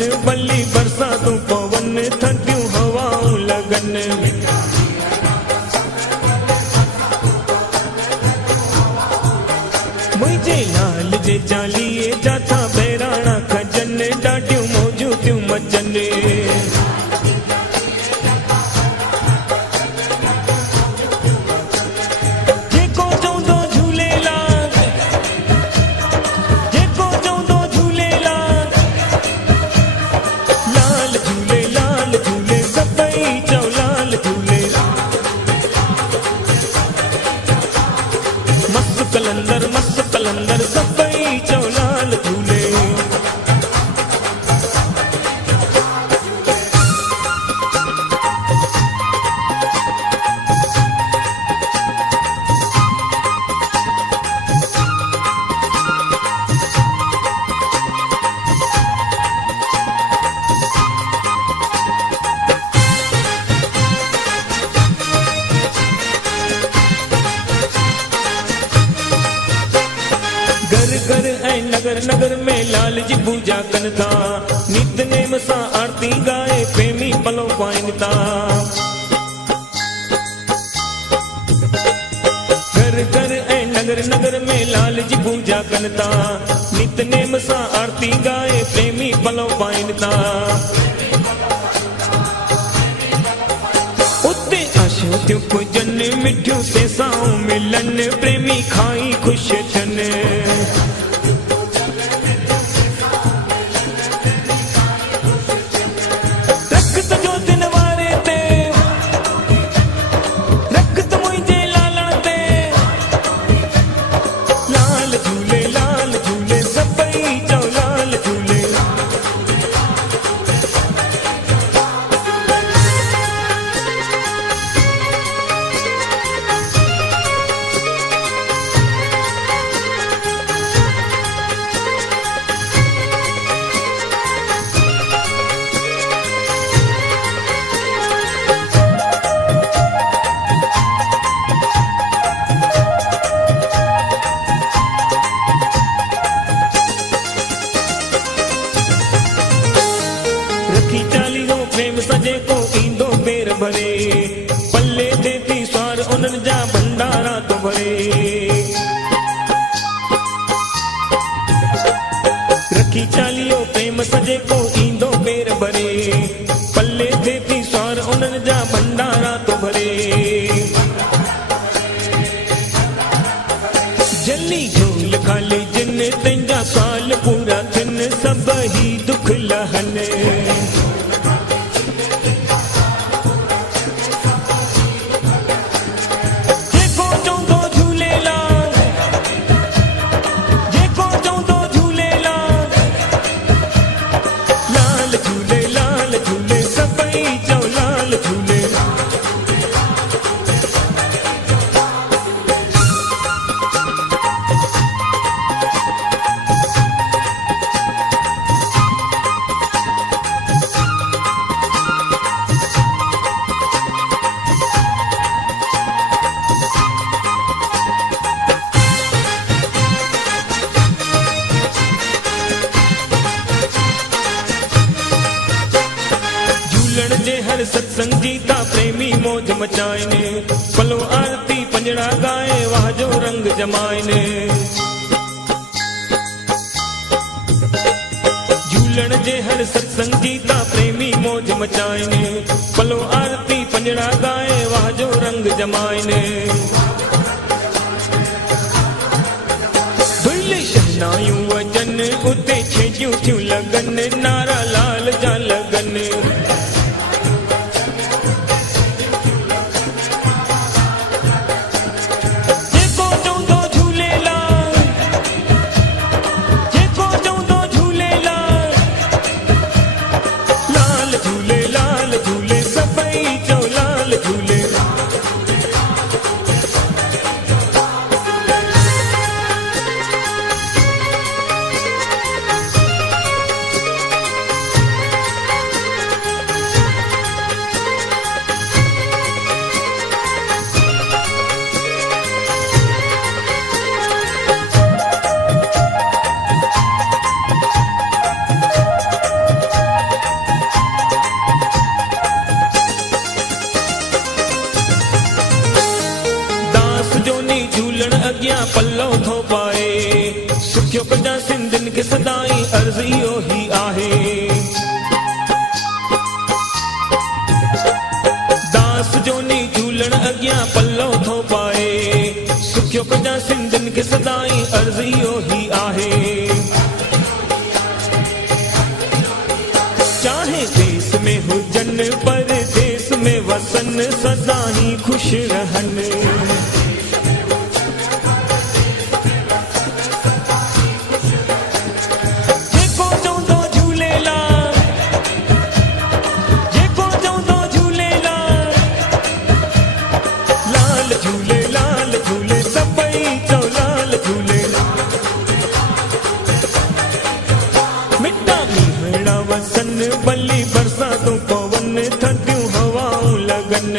बल्ली बरसातूं पवन थधियूं हवाऊं लगन मुझे लाल जे चालीहे जा था बहिराणा खजन ॾाढियूं मौजूं थियूं मचन मस्त कलंदर सभई चओ लाल झूले घर ऐं नगर नगर में लाल जी पूजा कनि था नितनेम सां आरती गाए प्रेमी पलो पाइनि था घर घर ऐं नगर नगर में लाल जी पूजा कनि था नितनेम सां आरती गाए प्रेमी पलो पाइनि था उते आशियूं थियूं पुजनि मिठियूं सेसाऊं मिलनि प्रेमी खाई ख़ुशि थियनि सजे को ईंदो बेर भरे पल्ले ते थी स्वार उन्हनि जा भंडारा तो भरे रखी चालीहो प्रेम सजे को ईंदो बेर भरे पल्ले ते थी स्वार उन्हनि जा भंडारा तो भरे जल्ली झोल खाली जिन तंहिंजा साल पूरा थियनि सभई दुख लहनि हर सत्संग जीता प्रेमी मौज मचाइने पलो आरती पंजड़ा गाए वाह जो रंग जमाइने झूलण जे हर सत्संग जीता प्रेमी मौज मचाइने पलो आरती पंजड़ा गाए वाह जो रंग जमाइने धुल शहनायूं वजन उते छेजियूं थियूं लगन नारा लाल जा लगन जा सिंधिन खे सदाई अर्ज़ इहो ही आहे। दास जो नी झूलण अॻियां पल्लो थो पाए, सुखियो कजा सिंधिन खे सदाई अर्ज़ इहो ही आहे। चाहे देश में हुजन परदेस में वसन, सदा ही खुश रहन। बली बरसातों पवन थधियूं हवाऊं लगन।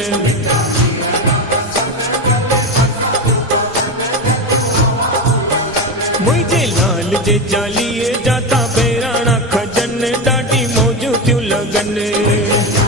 मुंहिंजे लाल जे चालीहे जाता बहिराणा खजन, ॾाढी मौजूं थियूं लॻन।